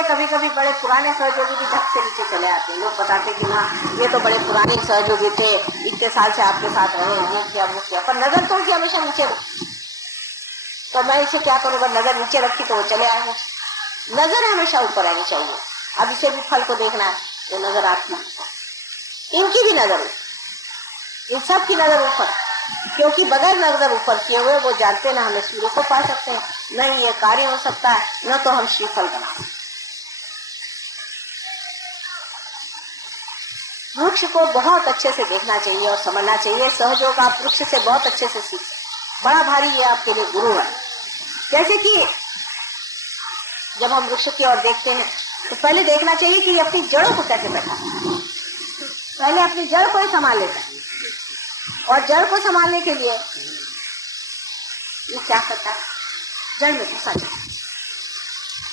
इसीलिए कभी कभी बड़े पुराने सहयोगी भी धक से नीचे चले आते हैं। लोग बताते कि ना ये तो बड़े पुराने सहयोगी थे, इतने साल से आपके साथ रहे, ये किया वो किया, पर नजर तो उनकी हमेशा नीचे रखी। तो मैं इसे क्या करूँगा, नजर नीचे रखी तो वो चले आए। नजर हमेशा ऊपर आनी चाहिए। अब इसे भी फल को देखना है तो नजर आती, इनकी भी नजर, इन सब की नजर ऊपर, क्योंकि बगैर नजर ऊपर किए हुए वो जानते ना हमें सूर्य को पा सकते हैं, न ये कार्य हो सकता है, न तो हम श्रीफल बना। वृक्ष को बहुत अच्छे से देखना चाहिए और समझना चाहिए। सहयोग आप वृक्ष से बहुत अच्छे से सीख, बड़ा भारी ये आपके लिए गुरु है। जैसे कि जब हम वृक्ष की ओर देखते हैं तो पहले देखना चाहिए कि ये अपनी जड़ों को कैसे बैठा, पहले अपनी जड़ को ही संभाल लेता है। और जड़ को संभालने के लिए ये क्या करता है, जड़ में घुसा जाता है।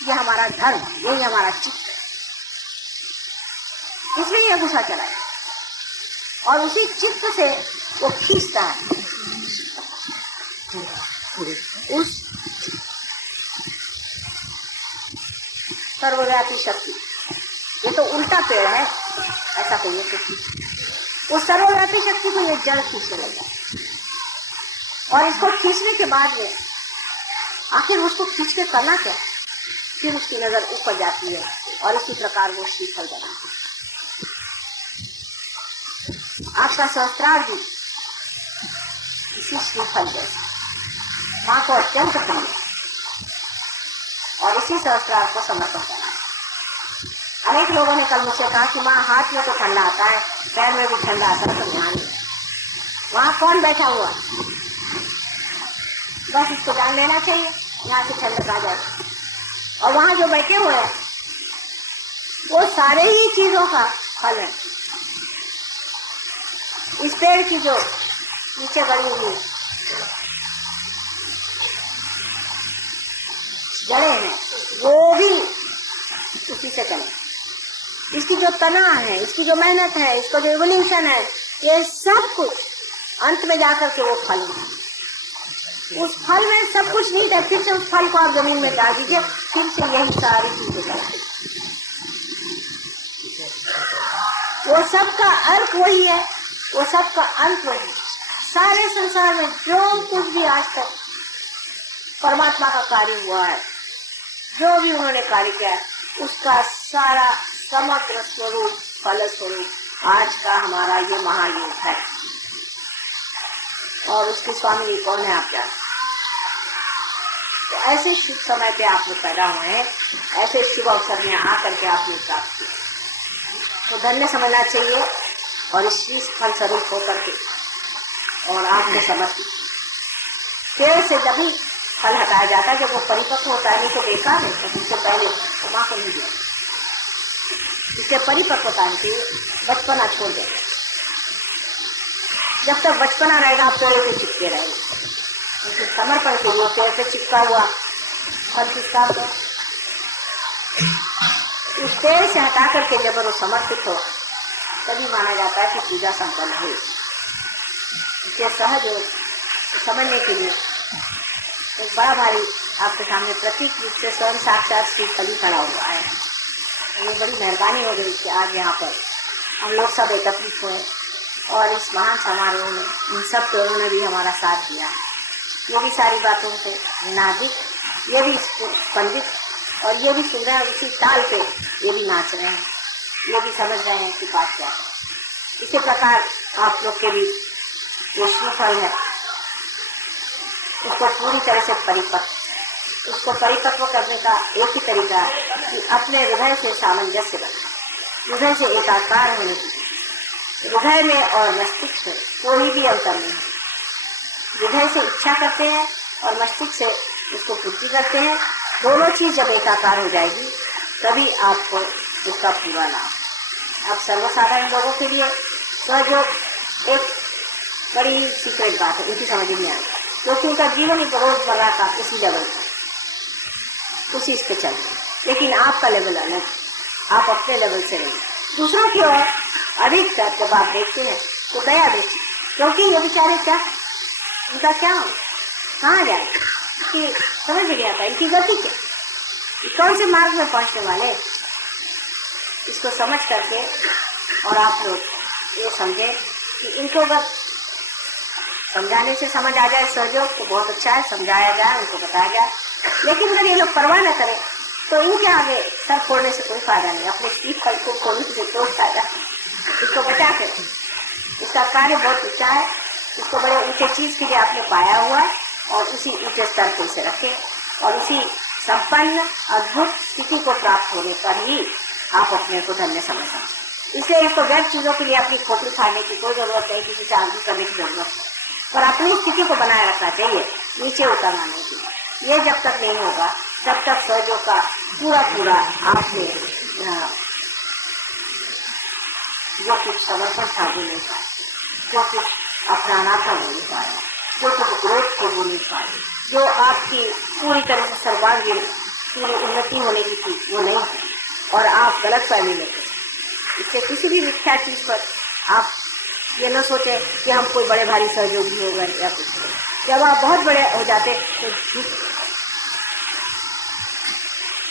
ये हमारा धर्म, यही हमारा चित्त है, इसलिए ये घुसा चला है और उसी चित्त से वो खींचता है उस सर्वव्यापी शक्ति। ये तो उल्टा पेड़ है, ऐसा कहिए तो उस सर्वव्यापी शक्ति को ये जड़ खींचने लगा और इसको खींचने के बाद में आखिर उसको खींच के करना क्या, फिर उसकी नजर ऊपर जाती है और इसी प्रकार वो श्रीफल बना। आपका सहस्त्रार भी इसी श्रीफल जैसा माँ को अत्यंत प्रिय और इसी सहस्त्रार को समर्पण करना। अनेक लोगों ने कल मुझसे कहा कि माँ हाथ में तो ठंडा आता है, पैर में भी ठंडा आता है, तो ध्यान नहीं। वहाँ कौन बैठा हुआ, बस इसको जान लेना चाहिए, यहाँ से ठंडक आ जाए। और वहाँ जो बैठे हुए हैं वो सारे ही चीजों का फल है। इस पेड़ की जो नीचे बड़ी हुई जड़ें हैं वो भी उसी से चले। इसकी जो तना है, इसकी जो मेहनत है, इसका जो इवोल्यूशन है, ये सब कुछ अंत में जाकर के वो फल है। उस फल में सब कुछ नहीं था, फिर से उस फल को आप जमीन में डाल दीजिए, फिर से यही सारी चीजें चलाएं। वो सबका अर्थ वही है, वो सबका अंत वही। सारे संसार में जो कुछ भी आज तक परमात्मा का कार्य हुआ है, जो भी उन्होंने कार्य किया है, उसका सारा समग्र स्वरूप, फल स्वरूप आज का हमारा ये महायोग है। और उसके स्वामी कौन है आप जानते। तो ऐसे शुभ समय पे आप लोग पैदा हुए हैं, ऐसे शुभ अवसर में आकर के आपने प्राप्त किया, तो धन्य समझना चाहिए और इस फल स्वरूप होकर के और आपने समर्पित। पेड़ से जब भी फल हटाया जाता है जब वो परिपक्व होता है, नहीं तो बेकार है, तो उससे पहले तो माँ को नहीं दिया। इससे परिपक्वता है, बचपना छोड़ दे। जब तक बचपना रहेगा आप पेड़ पे चिपके रहेंगे। समर्पण के लिए पेड़ पे चिपका हुआ फल किसका होगा, उस पेड़ से हटा करके जब वो समर्पित हो तभी माना जाता है कि पूजा संपन्न हुई। इससे सहज हो समझने के लिए एक बड़ा भारी आपके सामने प्रतीक रूप से स्वयं साक्षात श्री फली खड़ा हुआ है। ये बड़ी मेहरबानी हो गई कि आज यहाँ पर हम लोग सब एकत्रित हुए और इस महान समारोह में इन सब पेड़ों ने भी हमारा साथ दिया। ये भी सारी बातों से नाजिक, ये भी स्पंदित और ये भी सुन रहे हैं, इसी ताल पे ये भी नाच रहे हैं, ये भी समझ रहे हैं कि बात क्या है। इसी प्रकार आप लोग के भी ये श्रीफल है, उसको पूरी तरह से उसको परिपक्व करने का एक ही तरीका है कि अपने हृदय से सामंजस्य बना, हृदय से एकाकार होने की। हृदय में और मस्तिष्क में कोई भी अंतर नहीं है। हृदय से इच्छा करते हैं और मस्तिष्क से उसको पूर्ति करते हैं। दोनों चीज जब एकाकार हो जाएगी तभी आपको उसका पूरा लाभ। अब सर्वसाधारण लोगों के लिए सहयोग एक बड़ी सीक्रेट बात है, उनकी समझ नहीं आएगी, क्योंकि उनका जीवन ही रोजमर्रा का इसी लेवल पर, उसी इसके चलते। लेकिन आपका लेवल अलग, आप अपने लेवल से नहीं। दूसरों की ओर अधिकतर जब आप देखते हैं तो दया देखिए, क्योंकि ये बेचारे क्या, इनका क्या हो, कहाँ जाए कि समझ गया था, इनकी गति क्या। कौन से मार्ग में पहुंचने वाले, इसको समझ करके और आप लोग ये समझे कि इनको बस समझाने से समझ आ जाए सहयोग तो बहुत अच्छा है, समझाया जाए, उनको बताया जाए। लेकिन अगर ये लोग परवाह न करें तो इनके आगे सर फोड़ने से कोई फायदा नहीं, अपने सीख फल को खोलने से कोई फायदा, इसको बचा के इसका कार्य बहुत ऊंचा है, इसको बड़े ऊंचे चीज के लिए आपने पाया हुआ है और उसी ऊंचे स्तर पे इसे रखें और उसी संपन्न अद्भुत स्थिति को प्राप्त होने पर ही आप अपने को धन्य समझ सकते। इसलिए इसको व्यर्थ चीजों के लिए अपनी खोपड़ी फाड़ने की कोई जरूरत नहीं, किसी से आगे करने की जरूरत नहीं, और अपनी स्थिति को बनाए रखना चाहिए, नीचे उतरना नहीं चाहिए। ये जब तक नहीं होगा तब तक सहयोग का पूरा पूरा आपने जो कुछ समर्पण था वो नहीं पाए, जो कुछ अपनाना था वो नहीं पाया, जो कुछ ग्रोथ को वो नहीं पाए, जो आपकी पूरी तरह से सर्वांगीण पूरी उन्नति होने की थी वो नहीं हुई, और आप गलत फहमी में थे। इससे किसी भी मिथ्या चीज पर आप ये न सोचे कि हम कोई बड़े भारी सहयोगी हो गए या कुछ। जब आप बहुत बड़े हो जाते तो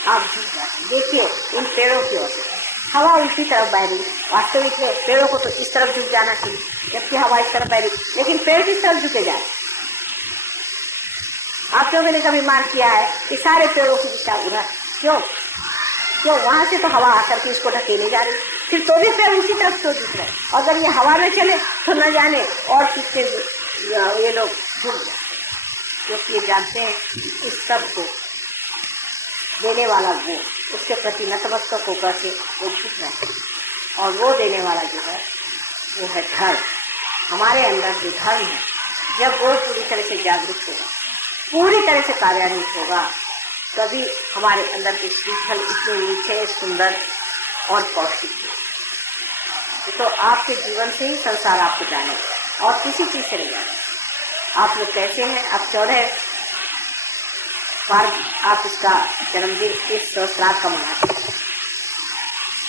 आप झुक जाते। देखिए इन पेड़ों की ओर हवा उल्टी तरफ बह रही, वास्तविक में पेड़ों को तो इस तरफ झुक जाना चाहिए जबकि हवा इस तरफ बह रही, लेकिन पेड़ किस तरफ झुके जाए। आप लोगों ने कभी मार्क किया है कि सारे पेड़ों की दिशा उधर, क्यों? वहां से तो हवा आकर के इसको ढकेले जा रही, फिर तो भी पेड़ उसी तरफ क्यों झुक रहे? अगर ये हवा में चले तो न जाने और कितने ये लोग झुक जाए, क्योंकि ये जानते हैं इस सब को देने वाला वो, उसके प्रति नतमस्तक होकर के वो झुक रहे हैं, और वो देने वाला जो है वो है धर्म। हमारे अंदर जो धर्म है जब वो पूरी तरह से जागरूक होगा, पूरी तरह से कार्यान्वित होगा, तभी हमारे अंदर के श्रीफल इतने मीठे, सुंदर और पौष्टिक है। तो आपके जीवन से ही संसार आपको जाने और किसी चीज से नहीं जाने। आप लोग कैसे हैं? आप 14 बार आप इसका जन्मदिन इस सहस्रार्थ का मनाते हैं,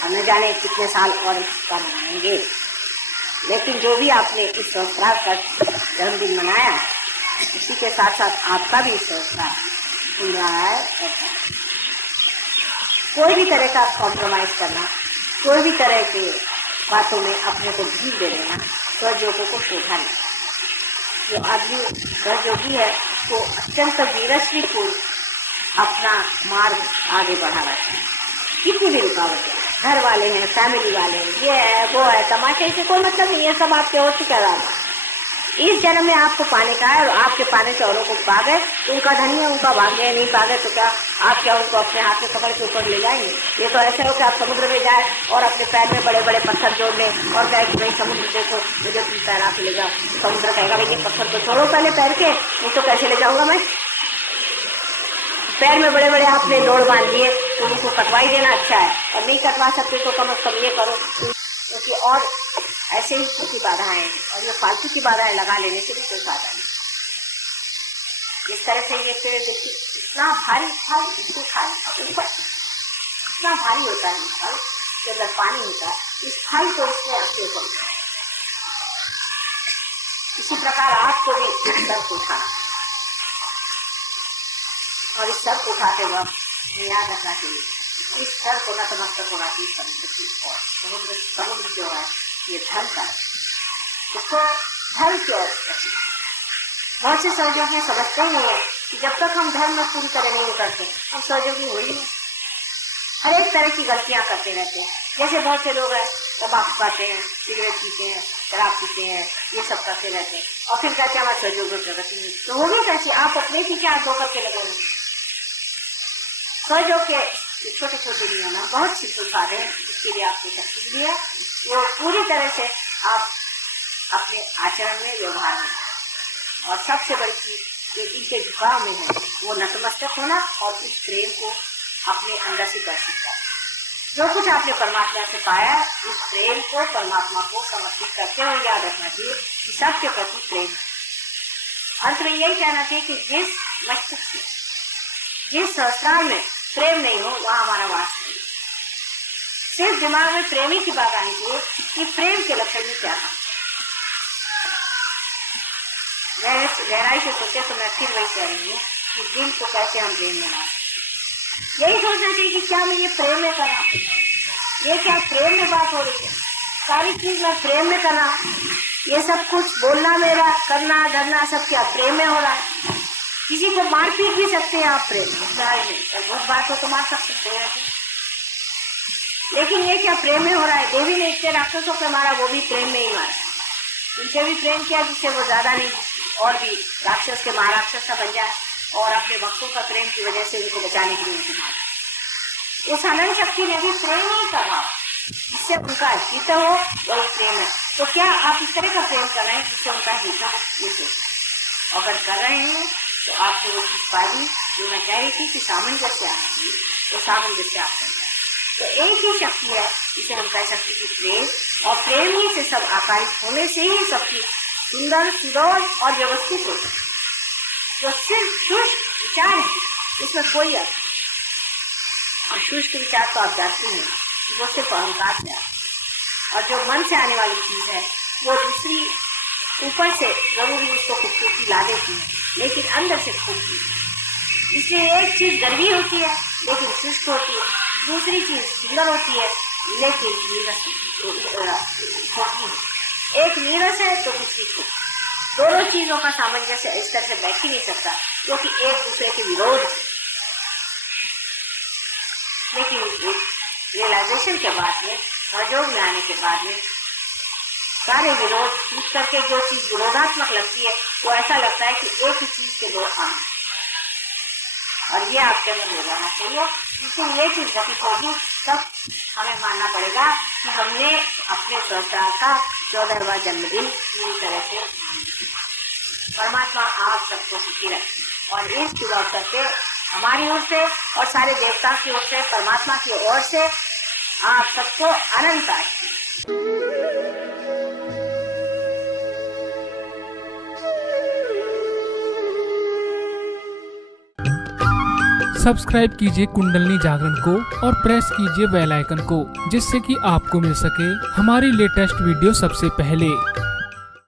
हम न जाने कितने साल और इसका मनाएंगे, लेकिन जो भी आपने इस सहस्रार्थ का जन्मदिन मनाया उसी के साथ साथ आपका भी सहस्रार्थ खुल रहा है। कोई भी तरह का कॉम्प्रोमाइज करना, कोई भी तरह के बातों में अपने को भीग दे देना सहयोगों को शोभा नहीं। जो आदमी सहयोगी है उसको अत्यंत वीरश्री पूर्ण अपना मार्ग आगे बढ़ाना चाहिए। कितनी भी रुकावट है, घर वाले हैं, फैमिली वाले हैं, ये है वो है, तमाशे से कोई मतलब नहीं है, सब आपके हो चुका है। इस जन्म में आपको पाने का है और आपके पाने से औरों को पा गए तो उनका धनी है, उनका भाग्य है, नहीं पा गए तो क्या आप क्या उनको अपने हाथ में पकड़ के ऊपर ले जाएंगे? ये तो ऐसा हो कि आप समुद्र में जाए और अपने पैर में बड़े बड़े पत्थर जोड़ लें और कहे कि भाई समुद्र देखो मुझे तुम तैरा के ले जाओ। समुद्र कहेगा भाई ये पत्थर तो छोड़ो पहले पैर के, नहीं तो कैसे ले जाऊंगा मैं? पैर में बड़े बड़े आपने लोड़ बांध दिए तो उनको कटवाई देना अच्छा है, और नहीं कटवा सकते तो कम से कम ये करो, क्योंकि और ऐसे ही की बाधाएं हैं और ये फालतू की बाधाएं लगा लेने से भी कोई फायदा नहीं। इस तरह से ये पेड़ देखिए इतना भारी फल, इसको खाए ऊपर इतना भारी होता है, फल के अंदर पानी होता है, इस फल को इसमें आपके ऊपर। इसी प्रकार आपको भी इस सर को उठाना और इस सर को उठाते वक्त याद रखना चाहिए इस सर को नतमस्तक होना चाहिए समुद्र की ओर। समुद्र जो है ये धर्म का है, उसको धर्म की ओर रखिए। बहुत से सहयोगी समझते ही नहीं है कि जब तक हम धर्म में पूरी तरह नहीं उतरते हम सहयोगी हो ही नहीं। हर एक तरह की गलतियां करते रहते हैं। जैसे बहुत से लोग हैं तंबाकू खाते हैं, सिगरेट पीते हैं, शराब पीते हैं, ये सब करते रहते हैं और फिर कहते हैं हमारे सहयोग में प्रगति नहीं। तो होगी कैसी? आप अपने ही क्या धो करके लगे। सहयोग के छोटे छोटे नियम है, बहुत सिंपल सारे हैं, इसके लिए आपको शक्ति भी है, वो पूरी तरह से आप अपने आचरण में, व्यवहार में, और सबसे बड़ी चीज ये इनके झुकाव में है वो नतमस्तक होना और उस प्रेम को अपने अंदर से दर्शित करना। जो कुछ आपने परमात्मा से पाया उस प्रेम को परमात्मा को समर्पित करते हुए याद रखना चाहिए कि सबके प्रति प्रेम। अंत में यही कहना चाहिए कि जिस मस्तिष्क में, जिस सहस्रार में प्रेम नहीं हो वहां हमारा वास नहीं। सिर्फ दिमाग में प्रेमी की बात आनी चाहिए कि प्रेम के लक्षण में क्या था। गहराई से सोचे तो मैं फिर वही कह रही हूँ कि दिल को कैसे हम प्रेम में ला सकते। यही सोचना चाहिए कि क्या मैं ये प्रेम में कर रहा हूँ, ये क्या प्रेम में बात हो रही है, सारी चीज मैं प्रेम में कर रहा हूँ, ये सब कुछ बोलना मेरा, करना डरना सब क्या प्रेम में हो रहा है। किसी को मार पीट भी सकते हैं आप प्रेम में, बहुत बात हो तो मार सकते हैं, लेकिन ये क्या प्रेम में हो रहा है। देवी ने इतने राक्षसों को मारा, वो भी प्रेम में ही मारा, उनसे भी प्रेम किया जिससे वो ज्यादा नहीं और भी राक्षस के महाराक्षस का बन जाए, और अपने भक्तों का प्रेम की वजह से उनको बचाने के लिए उनको मारा। उस अनंत शक्ति ने भी प्रेम ही करा, जिससे उनका हित हो, वही प्रेम है। तो क्या आप इस तरह का प्रेम कर रहे हैं जिससे उनका हित हो, ये सोच अगर कर रहे हैं तो आपको वो चीज पाली जो मैं कह रही थी कि सामंजस्य आना चाहिए, वो सामंजस्य आप कर। तो एक ही शक्ति है जिसे हम कह सकते कि प्रेम, और प्रेम ही से सब आकारित होने से ही सबकी सुंदर सुडौल और व्यवस्थित हो सकती। जो सिर्फ शुष्क विचार है उसमें कोई अर्थ नहीं, और शुष्क विचार तो आप जानते हैं वो सिर्फ अहंकार से आता है, और जो मन से आने वाली चीज है वो दूसरी ऊपर से जरूर ही उसको खूबसूरती ला देती है, लेकिन अंदर से खूबसूरती। इसलिए एक चीज गर्वी होती है लेकिन शुष्क होती है, दूसरी चीज सुंदर होती है लेकिन नीरस होती है। एक नीरस है तो दूसरी को, दोनों चीजों का सामंजस्य इस तरह से बैठ ही नहीं सकता क्योंकि एक दूसरे के विरोध है। लेकिन रियलाइजेशन के बाद में, सहयोग में आने के बाद में सारे विरोध टूट करके जो चीज विरोधात्मक लगती है वो ऐसा लगता है कि एक ही चीज के दो अंग, और ये आपके अंदर हो जाना चाहिए। लेकिन ये चीज घटित होगी तब हमें मानना पड़ेगा कि हमने अपने संसार का 14वां जन्मदिन पूरी तरह से परमात्मा आप सबको सुखी रखे, और इस शुभ अवसर पे हमारी ओर से और सारे देवता की ओर से, परमात्मा की ओर से आप सबको अनंत आशीर्वाद। सब्सक्राइब कीजिए कुंडलनी जागरण को और प्रेस कीजिए बेल आइकन को, जिससे कि आपको मिल सके हमारी लेटेस्ट वीडियो सबसे पहले।